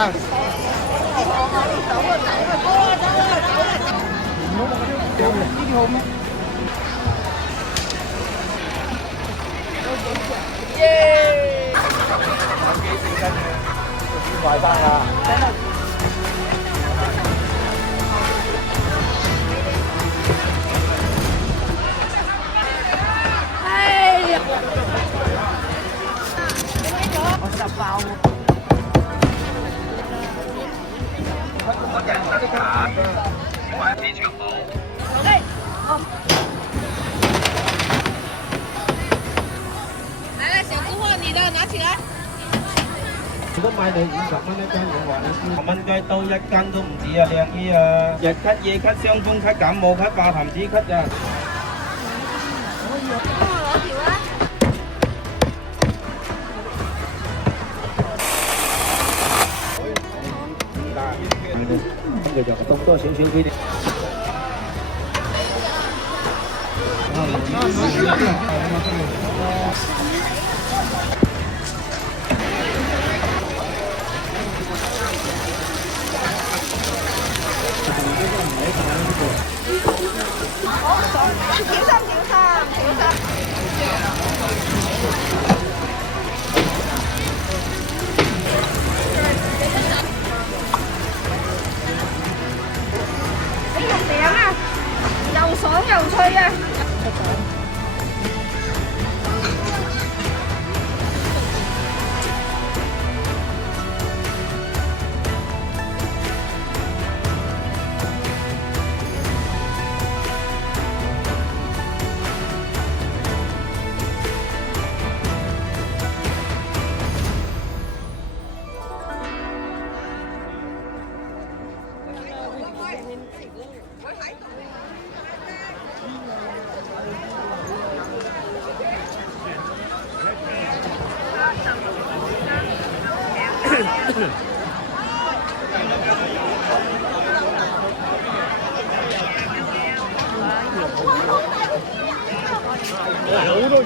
啊。呢啲好咩？耶！幾正斤嘅，邊快單啊！哎呀！我實爆喎！哎，好。来来，小姑货，你的拿起来。如果買你50蚊一斤，我話你10蚊雞刀一斤都唔止啊，靚姨啊！日咳、夜咳、傷風咳、感冒咳、化痰止咳啊！幫我攞條啦。咁佢就凍多少少啲。又爽又脆啊！好多魚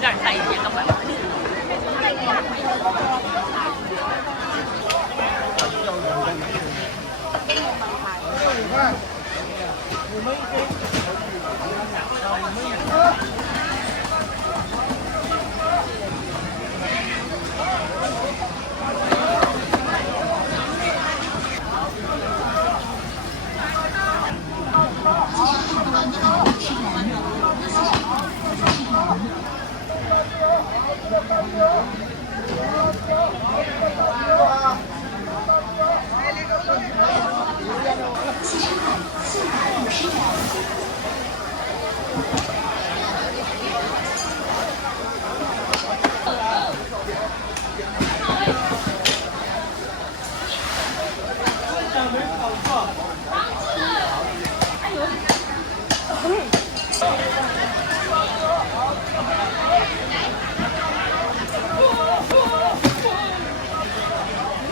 真係細嘢咁啊！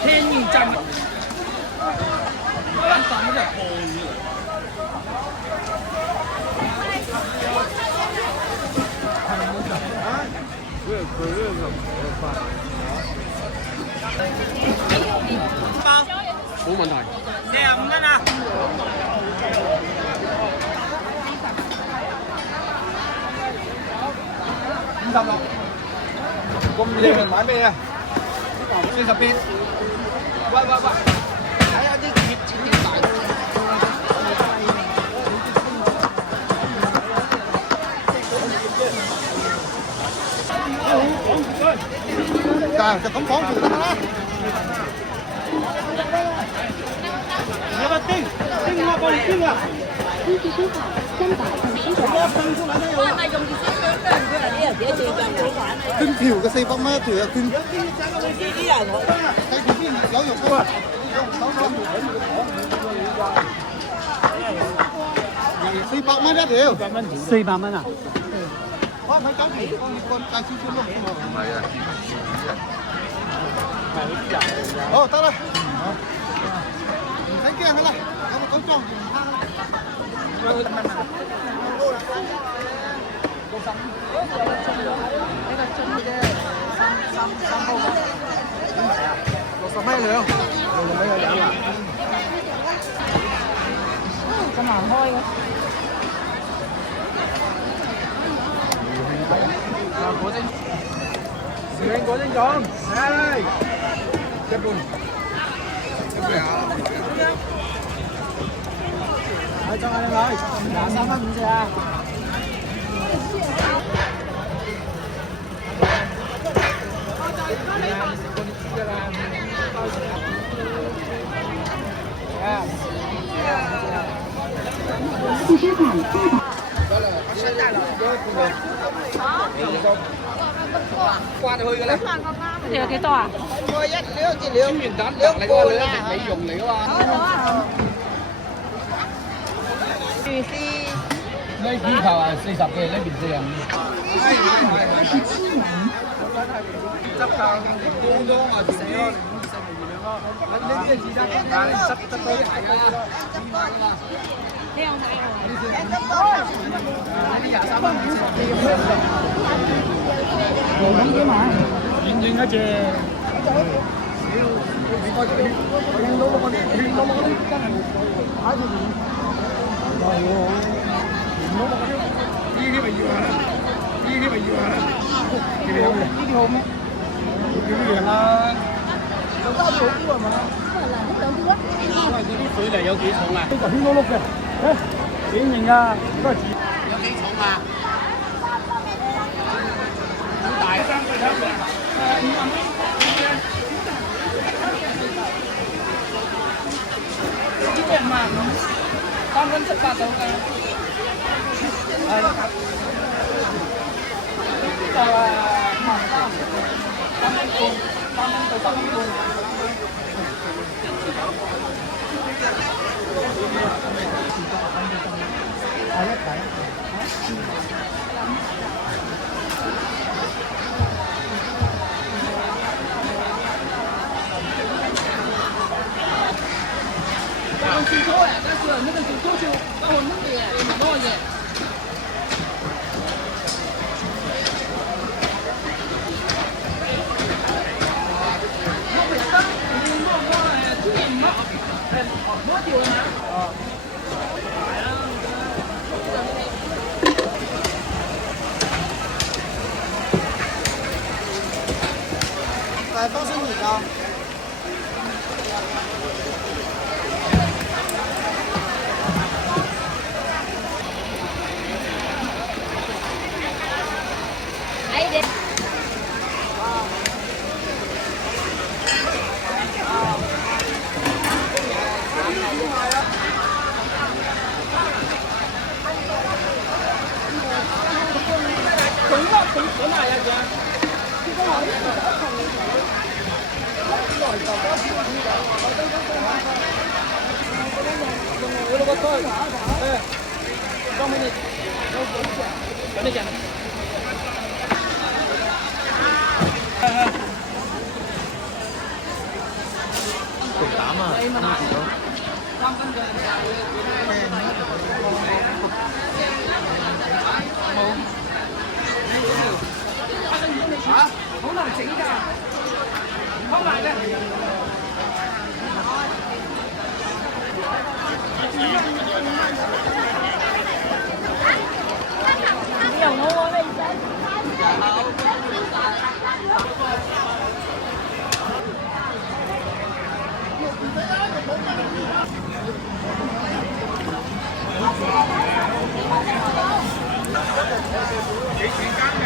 天意站，玩什么的破鱼？包冇問題，45蚊啊！56，咁靚買咩啊？40邊。喂，睇下啲葉子點大。就咁綁住得啦。有冇叮我幫你叮啊！根據收款350元。係咪用住少少姜佢啊？啲人自己最姜好玩啊！捐條嘅400蚊一條啊！捐。有啲人睇條邊有肉㗎嘛？400蚊一條。400蚊啊！我睇緊條個月棍帶少少碌㗎嘛？唔係啊。好得啦，唔使驚㗎啦，有個狗裝住唔怕啦。60蚊一兩，60蚊一兩啊！咁難開嘅。果蒸，時興果蒸粽，係一半，來裝下你來，23蚊5隻啊！汽车款400。掛就去㗎啦。你有幾多啊？我一兩至兩元蛋嚟㗎喎，兩隻美容嚟㗎嘛。呢邊頭係40嘅，呢邊45。27元。執夠高多啊！死咯！呢啲係自得，但係你執得多啲係㗎啦。你有買啊？呢23蚊5隻。幾買？遠遠嗰隻。你開啲，靚到我啲，靚到我啲真係擺住面。係喎，靚到我啲，呢啲咪要啊？呢啲咪要啊？呢啲好咩？呢啲樣啦。有包住好啲係嘛？啲水泥有幾重啊？呢個圈碌碌嘅，幾型啊？都係紙。有幾重啊？好大3個頭嘅，5萬蚊。呢隻5萬5，3分7八到㗎。係。就5萬3，3蚊半，3蚊到3蚊半。睇一睇。手搓呀，但是那个手搓就把我弄的蛮多的。都是你的。来一点。幾賣啊？膽啊！3分嘅。嚇！好難整㗎，好難嘅。有我嚟整。幾錢間㗎？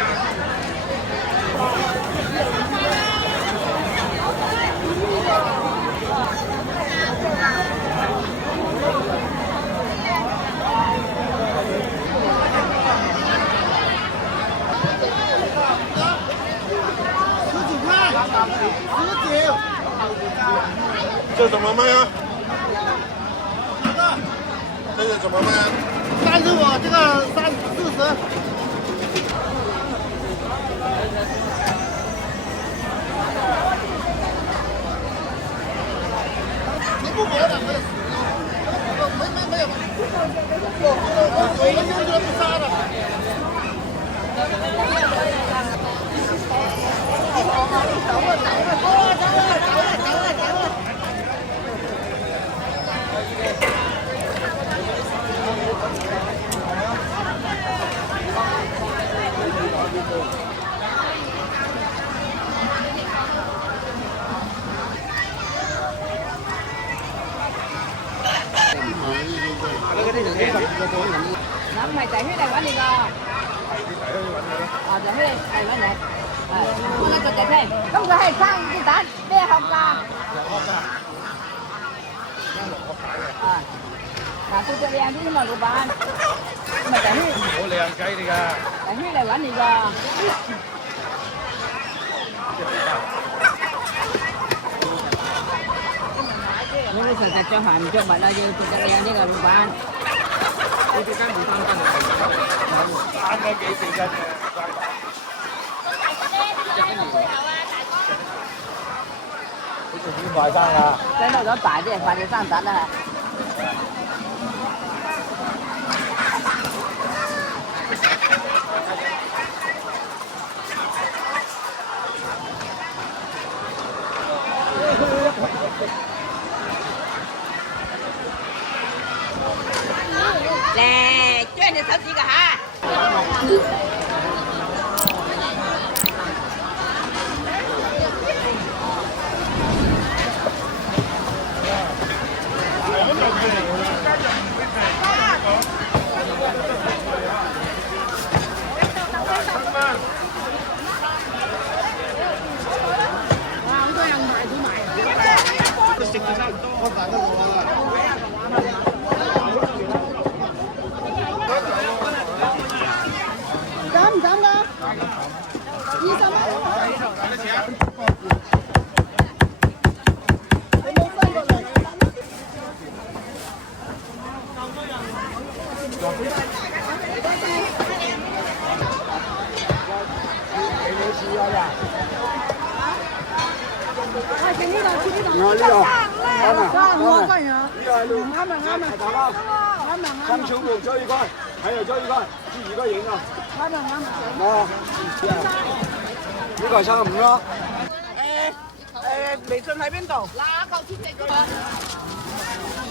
这怎么卖啊？这个怎么卖啊？35，这个40。你不买了没有？没有，我们用这不杀的。唔係仔兄嚟揾你個，就兄嚟揾你，我呢個仔兄，咁佢係生啲蛋咩殼㗎？嗱，佢隻靚啲嘛，老闆，唔係仔兄，好靚雞嚟㗎，仔兄嚟揾你㗎。呢啲成日着鞋唔着襪啦，要着得靚啲㗎，老闆。呢啲間冇3斤，3斤幾4斤嘅。你仲要快生啊？仔落咗大啲，快啲生蛋啦！嚟，追你手指㗎嚇！食到差唔多，我大得過啊！斬唔斬㗎？20蚊。你冇分過嚟。三球五交一块，还有交一块，是1个人啊。135咯。微信喺邊度？嗱，夠錢嚟㗎嘛？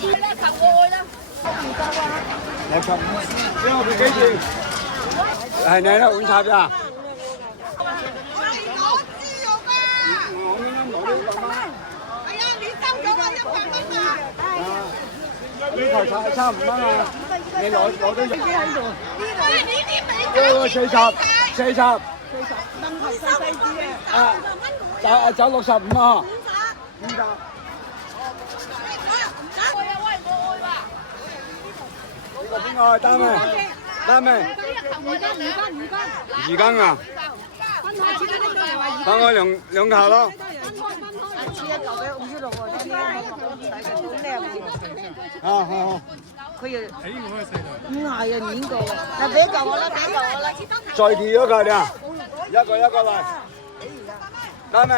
呢求愛啦！115，呢個俾幾錢？係你啦，碗插咋？攞豬肉啊！係啊，你收咗我100蚊啊！呢台插35蚊啊！你攞咗呢啲40，走65啊！呢個邊個單咩？單咩？2斤啊！等我兩球咯。好。佢又唔係啊，碾過啊！嗱，俾一嚿我啦，俾一嚿我啦。再提一個呀，一個嚟。單咩？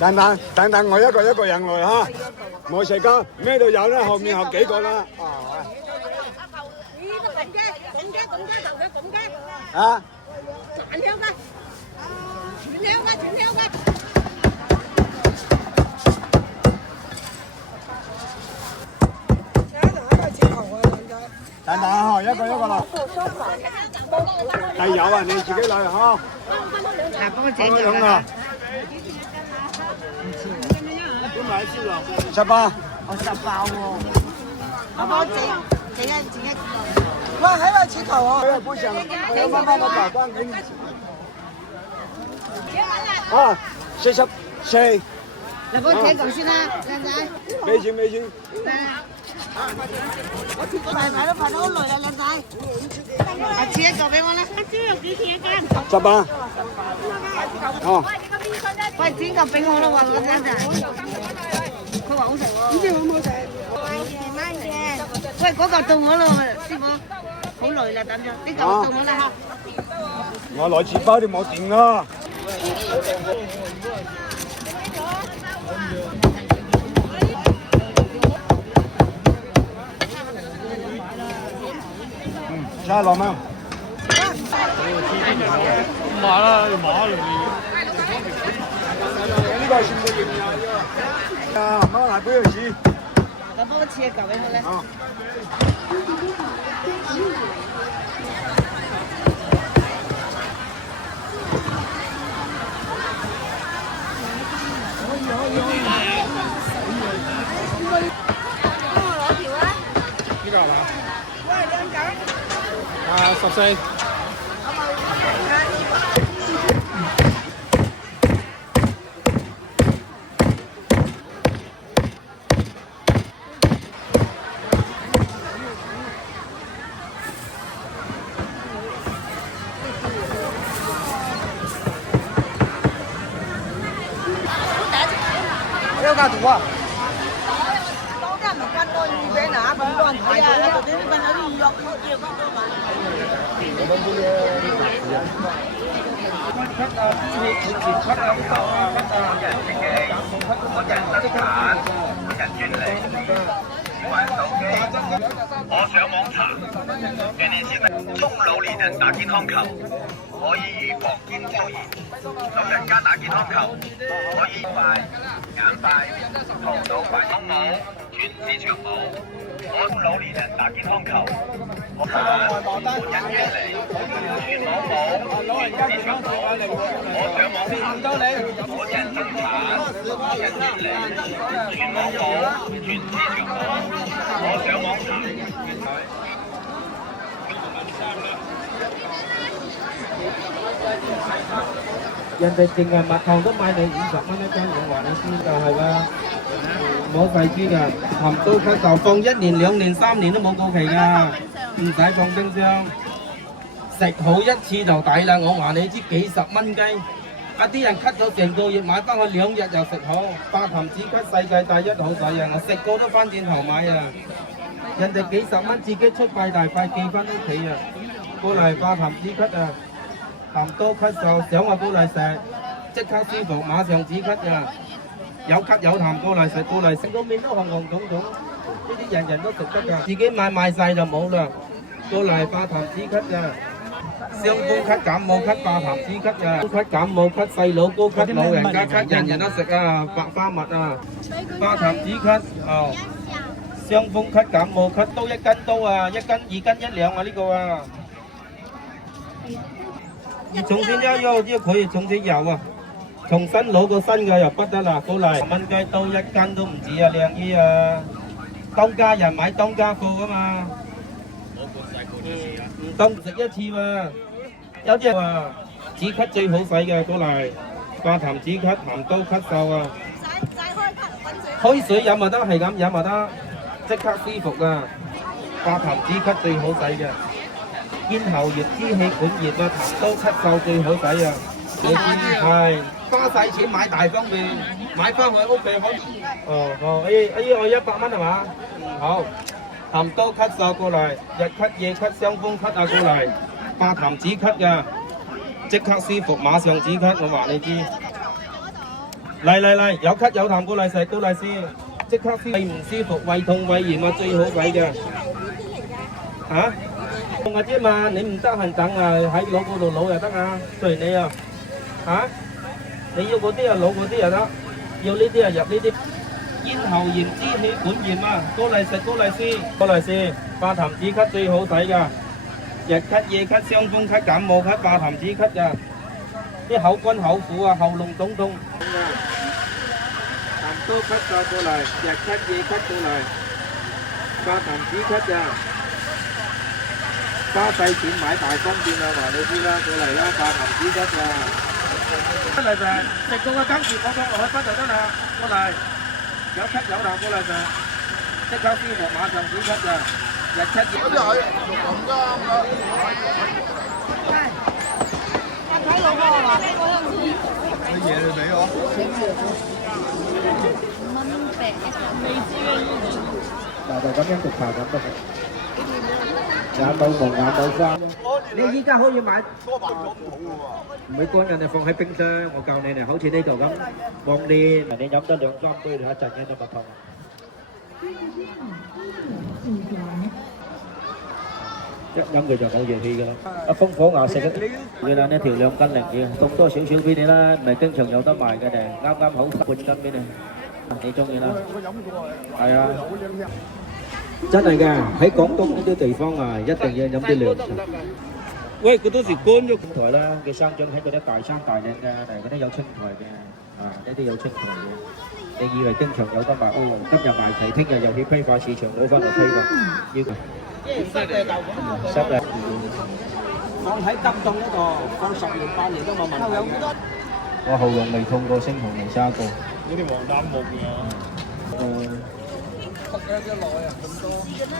等，我一個人來哈，冇時間，咩都有啦，後面後幾個啦。啊？全香嘅。等哈，一個啦。係有啊，你自己嚟哈。幫我整兩個。都買先啦。18。我18喎。我幫整一。哇，喺度切頭啊！佢係杯上，我有媽我爸翻緊。啊，44。你幫我整嚿先啦，靚仔。俾錢。我排都排得好耐啦，靚仔。切一嚿俾我啦。豬肉幾錢一斤？18。哦。喂，剪嚿俾我啦，話我聽陣。佢話好食喎。唔知好唔好食？慢嘅。喂，嗰嚿到我啦，師傅。好耐啦，等咗。呢嚿到我啦嚇。我來錢包你冇掂啦。76蚊。買啦，馬嚟。呢個係全部營養㗎。啊，媽嚟俾佢試。我幫我切一嚿俾我咧。啊。14。有價圖啊！當家咪分多預俾嗱，咁多人睇啊，嗰啲分有啲預約要分多嘛。我上網查，近年先中老年人打健康球可以預防肩周炎，老人家打健康球可以快減快頭腦快心腦全市長毛。我老年人打健康球，我人遠離全網冇全市長毛。我上網查，我人生產人遠離全網冇全市長毛。我上網查。人哋淨係蜜糖都買你50蚊一斤，我話你知就係啦，冇廢豬㗎，含刀咳嗽放1年、2年、3年都冇過期㗎，唔使放冰箱，食好一次就抵啦。我話你知幾十蚊雞，有啲人咳咗成個月買翻去2日就食好，化痰止咳世界第一好使啊！我食過都翻轉頭買啊！人哋幾十蚊自己出快大快寄翻屋企啊！過嚟化痰止咳啊！痰多咳嗽，想我過嚟食，即刻舒服，馬上止咳啊！有咳有痰過嚟食，食到面都紅紅腫腫，呢啲人人都食得㗎，自己買賣晒就冇啦。過嚟化痰止咳啊！傷風咳、感冒咳、化痰止咳啊！咳感冒咳、細佬高咳、老人家咳，人人都食啊！白花蜜啊！化痰止咳哦，傷風咳、感冒咳都1斤都啊，1斤、2斤1兩啊呢個啊！重新又可以重新有啊！重新攞個新嘅又不得啦，過嚟蚊雞刀1斤都唔止啊，靚姨啊！當家人買當家貨啊嘛，唔當食一次嘛，有啲話止咳最好使嘅過嚟，化痰止咳、痰多咳嗽啊！開水飲咪得，係咁飲咪得，即刻舒服啊！化痰止咳最好使嘅。咽喉熱、支氣管熱啊，痰多咳嗽最好使啊！你知係花細錢買大方便，買翻去屋企可以。哦，我100蚊係嘛？好，痰多咳嗽過嚟，日咳夜咳傷風咳啊過嚟，化痰止咳㗎，即刻舒服，馬上止咳，我話你知。嚟，有咳有痰過嚟食，過嚟先，即刻胃唔舒服、胃痛、胃炎啊最好使嘅。嚇？用嘅啫嘛，你唔得閒等啊，喺攞嗰度攞就得啊，隨你啊，嚇！你要嗰啲啊攞嗰啲就得，要呢啲啊入呢啲。咽喉炎、支氣管炎啊，過嚟先，化痰止咳最好使㗎，日咳夜咳傷風咳感冒咳化痰止咳㗎，啲口乾口苦啊，喉嚨腫痛。痰多咳嗽過嚟，日咳夜咳過嚟，化痰止咳㗎。花細錢買大方便啊！話你知啦，過嚟啦，化痰止咳啊！出嚟食到個針住我放落去筆就得啦，過嚟有咳有痰過嚟食，即刻舒服，馬上止咳啊！日咳夜。嗰啲係咁㗎。睇老婆話俾我聽，乜嘢你俾我？5蚊餅，未知嘅意思。嗱就咁樣焗茶咁得。眼到蒙眼到花，你依家可以買多白咗唔好嘅喎，唔會乾嘅，你放喺冰箱，我教你哋好似呢度咁放啲，你飲得2、3杯，你一陣間就蜜糖。一飲佢就冇熱氣㗎啦。風火牛食嘅，原來呢條2斤零嘅，送多少少俾你啦，唔係經常有得賣嘅咧，啱啱好半斤俾你，你中意啦。係啊。真係㗎，喺廣東呢啲地方啊，一定要飲啲涼茶。喂，佢都是乾咗台啦，嘅生長喺嗰啲大山大嶺嘅，但係嗰啲有青苔嘅，啊，呢啲有青苔嘅。你以為經常有得賣？哦，今日賣齊，聽日又去批發市場攞翻嚟批發，要濕嘅。放喺急凍嗰度，放10年8年都冇問題嘅。我喉嚨未痛過，聲紅未沙過。嗰啲黃疸木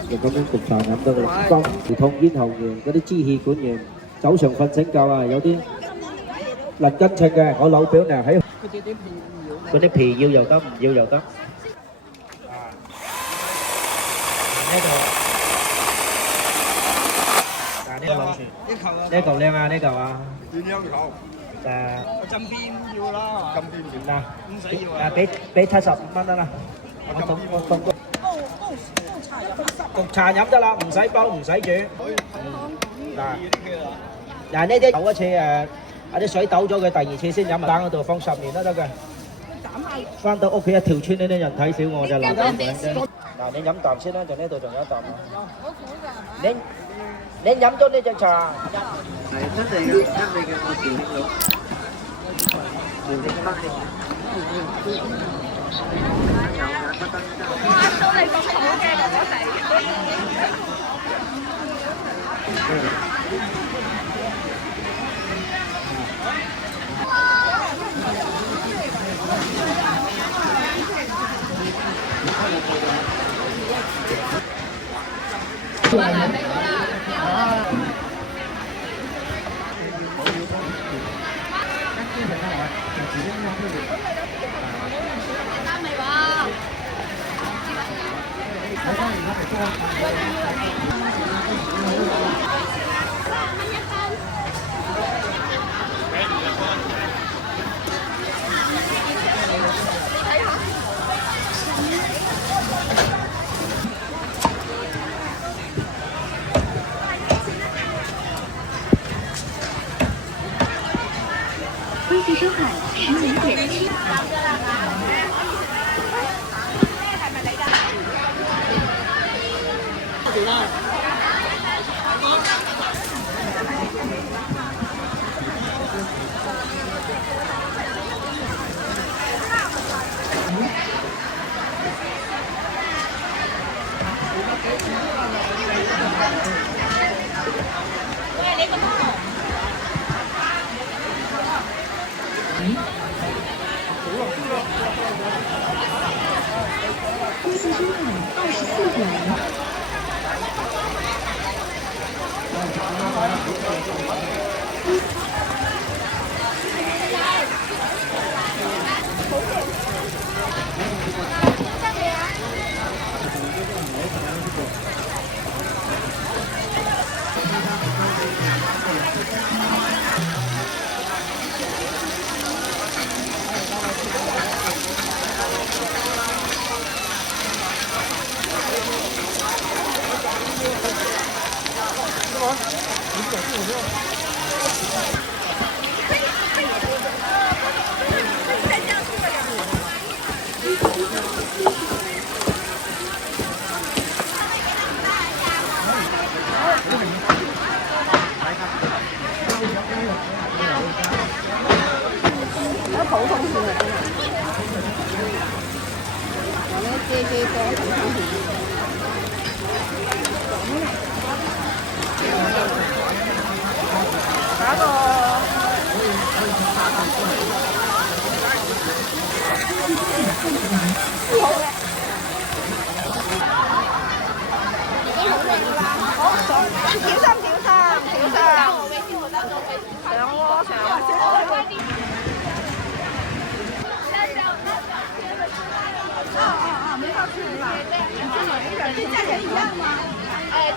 就咁樣焗茶飲得啦。頭痛、咽喉炎、嗰啲支氣管炎、早上瞓醒覺啊，有啲肋間尺嘅，我老表嗱喺嗰啲皮要又得，唔要又得。呢嚿靚啊，呢嚿啊。鴛鴦球。針邊要啦。針邊要。嗱，唔使要啊。俾75蚊得啦。我凍焗茶飲得啦，唔使煲唔使煮。嗱呢啲頭一次啲水倒咗佢，第二次先飲，冷嗰度放10年都得嘅。翻到屋企一條村呢啲人睇小我就流口水啫。嗱，你飲啖先啦，就呢度仲有一啖啊。你飲咗呢隻茶？係真係嘅，真係嘅，我調咗。哇！到你咁好嘅我哋。恭喜收看11点7。恭喜收看24点。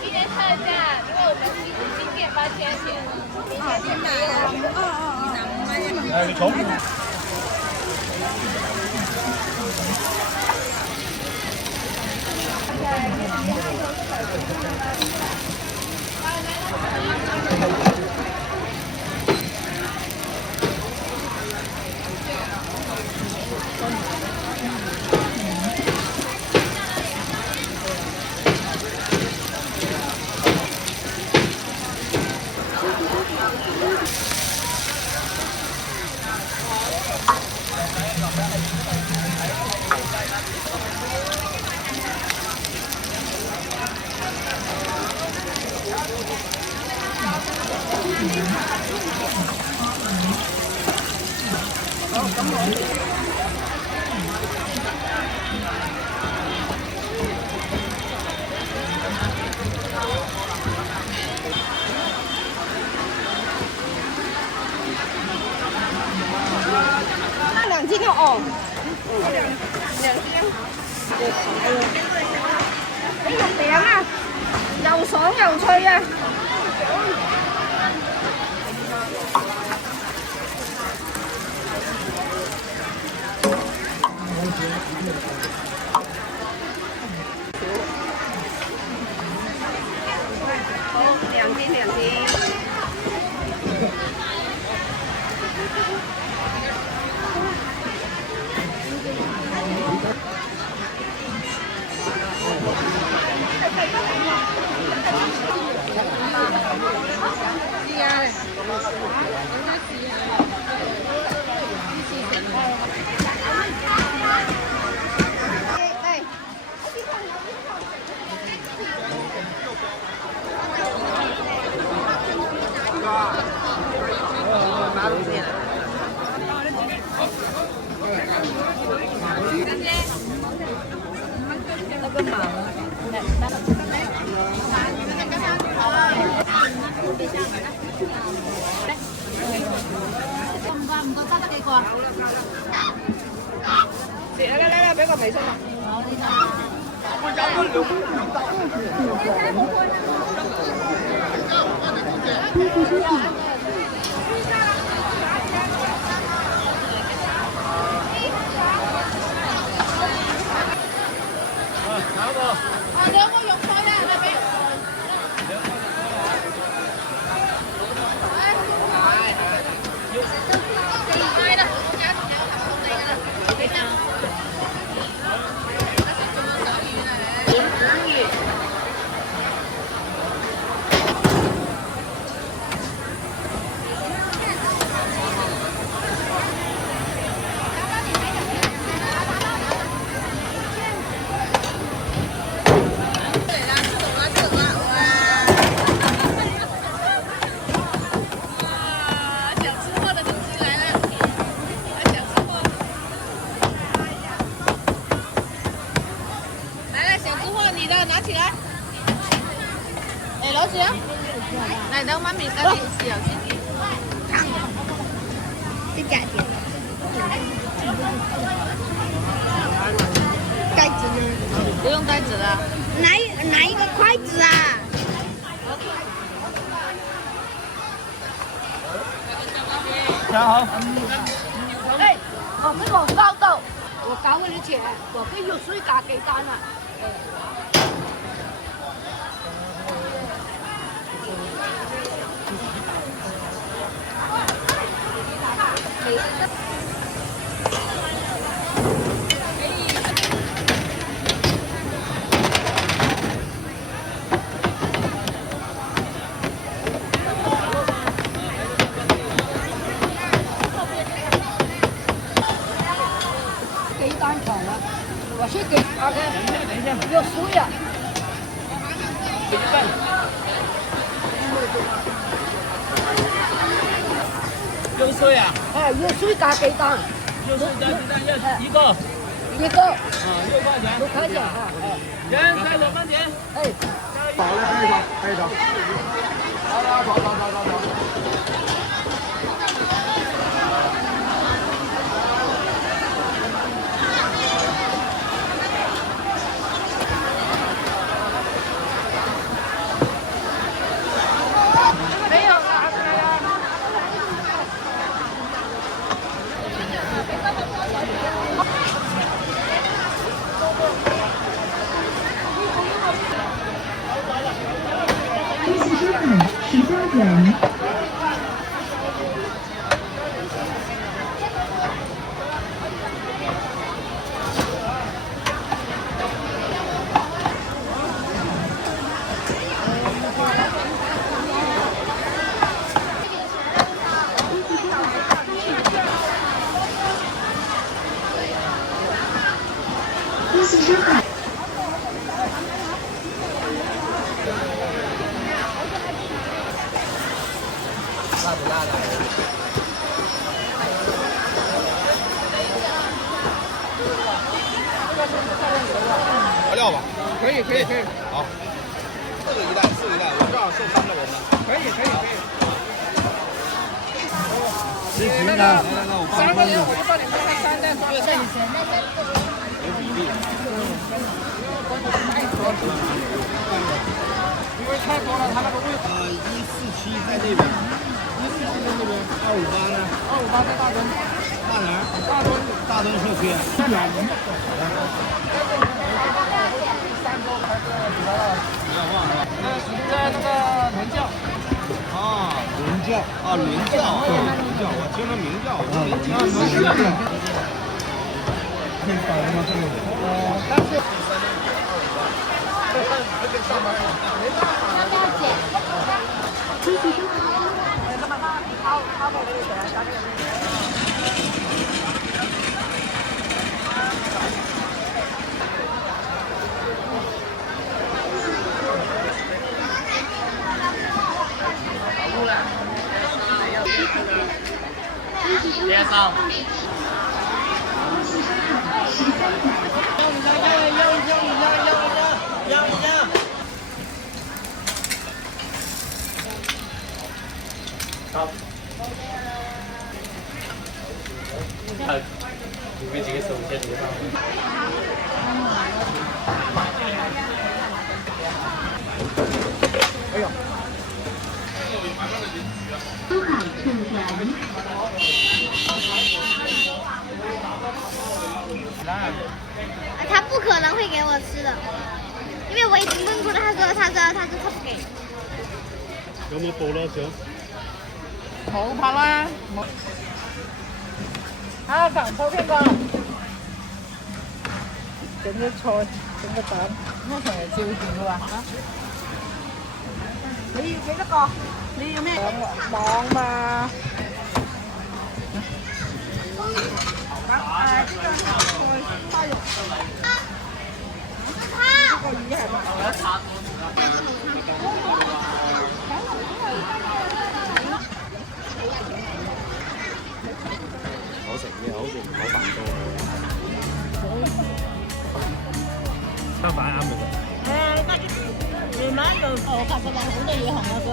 今天特价，因为我们新店8000钱，明天就没有。你重。2斤哦，呢個餅啊，又爽又脆啊！好，2斤2斤。嚟，俾個微信啦。兩個肉菜啊，你俾。拿起来，哎，攞住啊！嚟，等媽咪加啲豉油先。再加點。袋子呢？不用袋子了。拿一个筷子啊！大家好。哎，我呢個包豆，我搞嗰啲錢，我俾肉水加雞蛋啊！雞蛋糖啊，我先給他的有水啊。有水啊？哎，有水加雞蛋。有水加鸡蛋要一个。一个。啊，6块钱。6块钱啊。人才2块钱。哎。倒了，可以倒，可以倒。倒。没有拿出来呀。恭喜收看石家园。恭喜收看。辣不辣的？可以可以。好，4个一袋，4个一袋，我这儿剩3个人了。可以可以可以。是行的，来，我帮你分了。我就帮你们看3袋，对，在以前。有比例。因为太多了，他那个位置。147在那边，147在那边，258呢258在大墩。大哪儿？大墩社区。在哪？在那个轮教。啊，轮教啊，轮教，对，轮教，我听着鸣教，我没听着轮教。可以打吗？这个？但是。别上。好。你们几个手先留上。哎呀。出海处人。他不可能会给我吃的，因为我已经问过了，他说他不给。有冇報啦，想？冇拍啦，冇。啊，抽邊個？整啲菜，整個蛋，通常係照住嘅話嚇。你要幾多個？你要咩？網嘛。花肉。呢個魚係咪？好食嘅，好食，好飯多。餐飯啱嘅。你買一度，我發覺有好多嘢紅啊，哥。